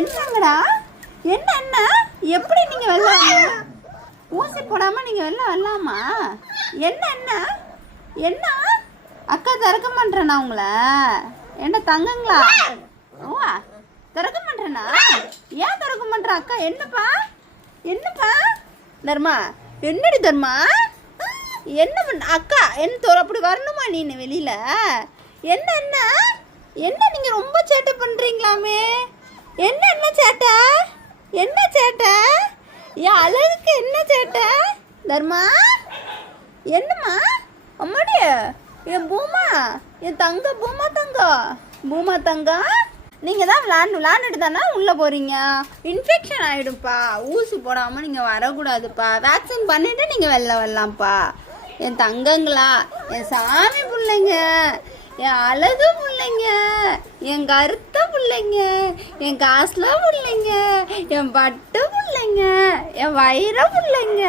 என்னங்கடா என்ன என்ன எப்படி நீங்கள் வெளில ஊசி போடாமல் நீங்கள் வெளில வரலாமா? என்ன என்ன என்ன அக்கா திறக்க மாட்டேறேண்ணா உங்களை என்ன தங்கங்களா? ஓ திறக்க மாட்டேறேண்ணா. ஏன் திறக்க மாட்டேற அக்கா? என்னப்பா என்னப்பா தர்மா? என்னடி தர்மா? என்ன பண்ண அக்கா? என்ன அப்படி வரணுமா நீ வெளியில்? என்ன என்ன என்ன நீங்கள் ரொம்ப சேட்டை பண்ணுறீங்களாமே? என்ன என்ன சேட்டை? என்ன சேட்டை? என் அழகுக்கு என்ன சேட்டை தர்மா? என்னம்மா அம்மாடி? என் பூமா, என் தங்க பூமா தங்கம், பூமா தங்கம், நீங்கள் தான் விளாண்டுட்டு தானே உள்ளே போகிறீங்க. இன்ஃபெக்ஷன் ஆகிடும்ப்பா. ஊசி போடாமல் நீங்கள் வரக்கூடாதுப்பா. வேக்சின் பண்ணிவிட்டு நீங்கள் வெளில வரலாம்ப்பா. என் தங்கங்களா, என் சாமி பிள்ளைங்க, என் அழகு பிள்ளைங்க, என் கருத்த பிள்ளைங்க, என் காசுல பிள்ளைங்க, என் பட்டு பிள்ளைங்க, என் வைர பிள்ளைங்க,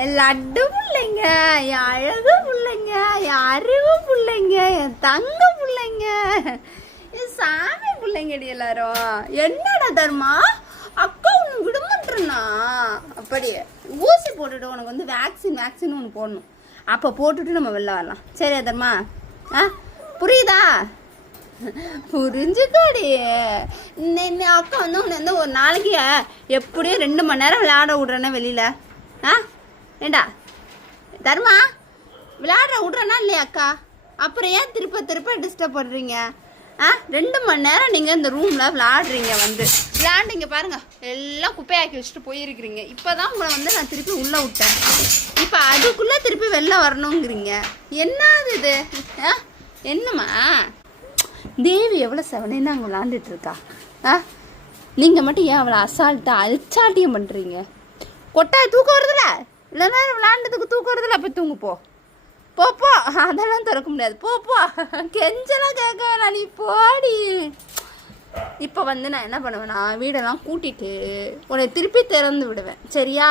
என் லட்டு பிள்ளைங்க, என் அழகு பிள்ளைங்க, என் அறிவு பிள்ளைங்க, என் தங்க பிள்ளைங்க, என் சாமி பிள்ளைங்கடி எல்லாரும். என்னடா தர்மா அக்கா ஒன்று விடமாட்டேன்னா? அப்படியே ஊசி போட்டுட்டு உனக்கு வந்து வேக்சின் ஒன்று போடணும். அப்போ போட்டுட்டு நம்ம வெளில வரலாம். சரியா தர்மா? புரியுதா? புரிஞ்சுக்காடி. அக்கா வந்து உன்னை வந்து ஒரு நாளைக்கு எப்படியும் 2 மணி நேரம் விளையாட விட்றேன்னா வெளியில். ஏண்டா தர்மா விளையாட விட்றேன்னா இல்லையா அக்கா? அப்புறம் ஏன் திருப்ப டிஸ்டர்ப் பண்ணுறீங்க? 2 மணி நேரம் நீங்கள் இந்த ரூமில் விளையாடுறீங்க. விளையாண்டுங்க பாருங்கள், எல்லாம் குப்பையாக்கி வச்சுட்டு போயிருக்கிறீங்க. இப்போ தான் உங்களை வந்து நான் திருப்பி உள்ளே விட்டேன். இப்போ அதுக்குள்ளே திருப்பி வெளில வரணுங்கிறீங்க. என்னது இது? என்னம்மா தேவி எவ்வளோ செவனேன்னு அங்கே விளாண்டுட்டு இருக்கா? நீங்கள் மட்டும் ஏன் அவ்வளோ அல்சாட்டியம் பண்ணுறீங்க? கொட்டாய் தூக்கம் வருதுல, இல்லைன்னா விளாண்டதுக்கு தூக்கம் வருதுல, போய் தூங்கு போ. அதெல்லாம் திறக்க முடியாது. போ கெஞ்சலாம் கேட்க வேணாம், நீ போடி. இப்போ வந்து நான் என்ன பண்ணுவேன்னா வீடெல்லாம் கூட்டிட்டு உன்னை திருப்பி திறந்து விடுவேன். சரியா?